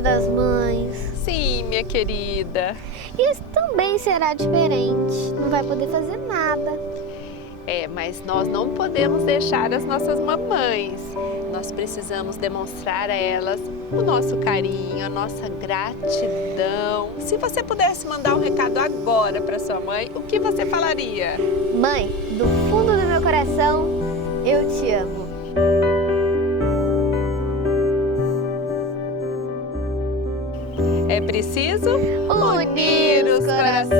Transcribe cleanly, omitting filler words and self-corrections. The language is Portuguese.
Dia das Mães. Sim, minha querida. Isso também será diferente. Não vai poder fazer nada. Mas nós não podemos deixar as nossas mamães. Nós precisamos demonstrar a elas o nosso carinho, a nossa gratidão. Se você pudesse mandar um recado agora para sua mãe, o que você falaria? Mãe, do fundo do meu coração, eu te amo. É preciso Unir os corações.